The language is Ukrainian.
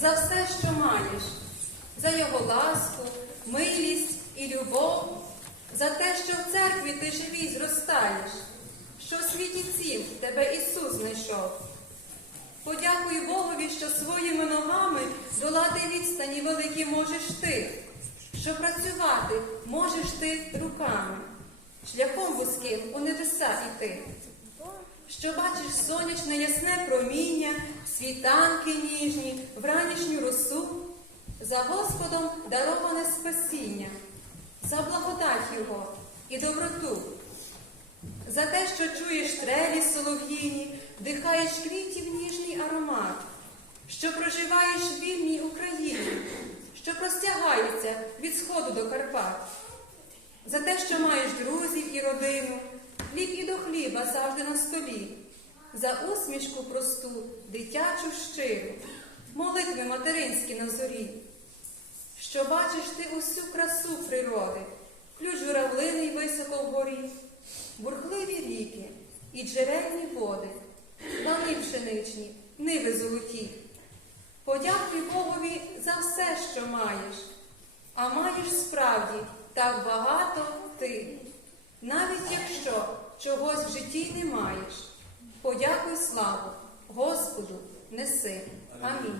за все, що маєш, за його ласку, милість і любов, за те, що в церкві ти живій зростаєш, що в світі ців тебе Ісус знайшов. Подякуй Богові, що своїми ногами долати відстані великі можеш ти, що працювати можеш ти руками, шляхом вузьким у небеса іти, що бачиш сонячне ясне проміння, світанки ніжні, вранішню росу, за Господом дароване спасіння, за благодать Його і доброту. За те, що чуєш трелі солов'їні, вдихаєш квітів ніжний аромат, що проживаєш в вільній Україні, що простягається від сходу до Карпат, за те, що маєш друзів і родину, хліб і до хліба завжди на столі, за усмішку просту, дитячу щиру, молитви материнські на зорі, що бачиш ти усю красу природи, ключ журавлиний високо вгорі, бурхливі ріки і джерельні води, лани пшеничні, ниви золоті. Подякуй Богові за все, що маєш, а маєш справді так багато ти. Навіть якщо чогось в житті не маєш, подякуй славу Господу неси. Амінь.